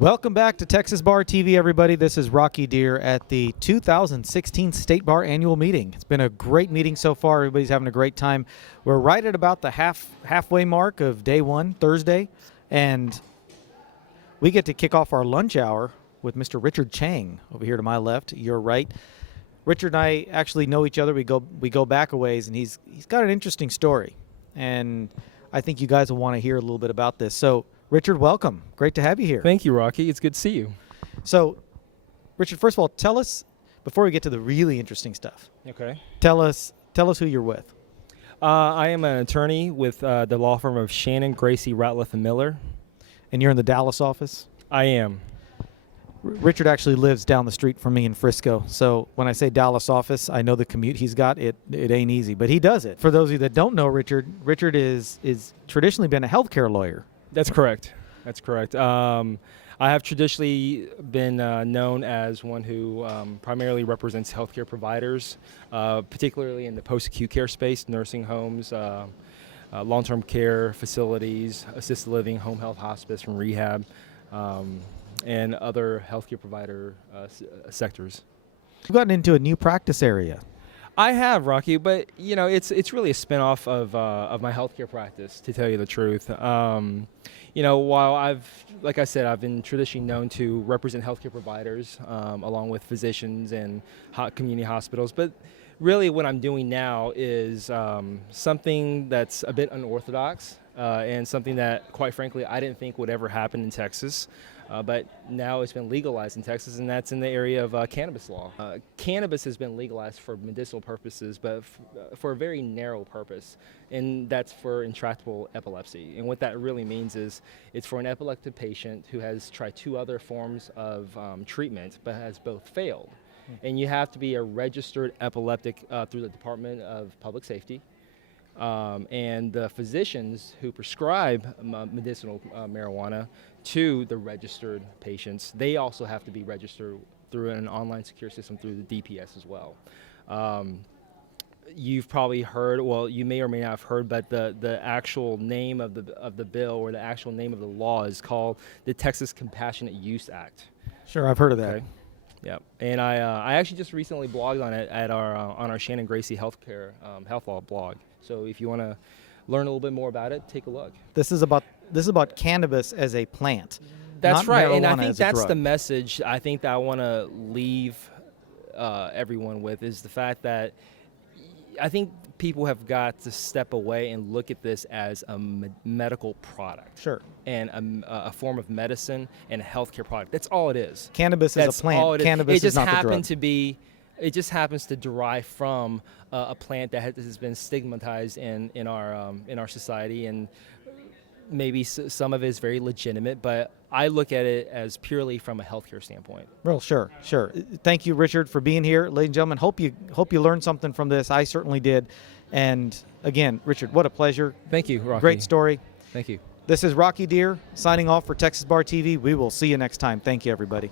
Welcome back to Texas Bar TV, everybody. This is Rocky Dhir at the 2016 State Bar Annual Meeting. It's been a great meeting so far. Everybody's having a great time. We're right at about the halfway mark of day one, Thursday, and we get to kick off our lunch hour with Mr. Richard Cheng over here to my left, your right. Richard and I actually know each other. We go back a ways, and he's got an interesting story, and I think you guys will want to hear a little bit about this. So, Richard, welcome. Great to have you here. Thank you, Rocky. It's good to see you. So, Richard, first of all, tell us, before we get to the really interesting stuff, Okay. tell us who you're with. I am an attorney with the law firm of Shannon Gracey Ratliff and Miller. And you're in the Dallas office? I am. Richard actually lives down the street from me in Frisco. So when I say Dallas office, I know the commute he's got. It ain't easy, but he does it. For those of you that don't know Richard is traditionally been a healthcare lawyer. That's correct. That's correct. I have traditionally been known as one who primarily represents healthcare providers, particularly in the post-acute care space, nursing homes, long-term care facilities, assisted living, home health, hospice, and rehab, and other healthcare provider sectors. You've gotten into a new practice area. I have, Rocky, but you know it's really a spinoff of my healthcare practice, to tell you the truth. While like I said, I've been traditionally known to represent healthcare providers along with physicians and community hospitals, but really what I'm doing now is something that's a bit unorthodox and something that, quite frankly, I didn't think would ever happen in Texas. But now it's been legalized in Texas, and that's in the area of cannabis law. Cannabis has been legalized for medicinal purposes, but for a very narrow purpose, and that's for intractable epilepsy. And what that really means is it's for an epileptic patient who has tried two other forms of treatment, but has both failed. And you have to be a registered epileptic through the Department of Public Safety. And the physicians who prescribe medicinal marijuana to the registered patients, they also have to be registered through an online secure system through the DPS as well. You've probably heard, well, you may or may not have heard, but the actual name of the bill, or the actual name of the law, is called the Texas Compassionate Use Act. Sure, I've heard of that. Okay. Yeah, and I actually just recently blogged on it at on our Shannon Gracey Health Law blog. So if you want to learn a little bit more about it, take a look. This is about cannabis as a plant. That's not right, and I marijuana think as a that's drug. the message I think that I want to leave everyone with, is the fact that I think people have got to step away and look at this as a medical product. Sure. And a form of medicine and a healthcare product. That's all it is. Cannabis is a plant. All it is. Cannabis is not the drug. It just happens to derive from a plant that has been stigmatized in our society, and maybe some of it is very legitimate, but I look at it as purely from a healthcare standpoint. Well, sure. Thank you, Richard, for being here. Ladies and gentlemen, hope you learned something from this. I certainly did. And again, Richard, what a pleasure. Thank you, Rocky. Great story. Thank you. This is Rocky Dhir signing off for Texas Bar TV. We will see you next time. Thank you, everybody.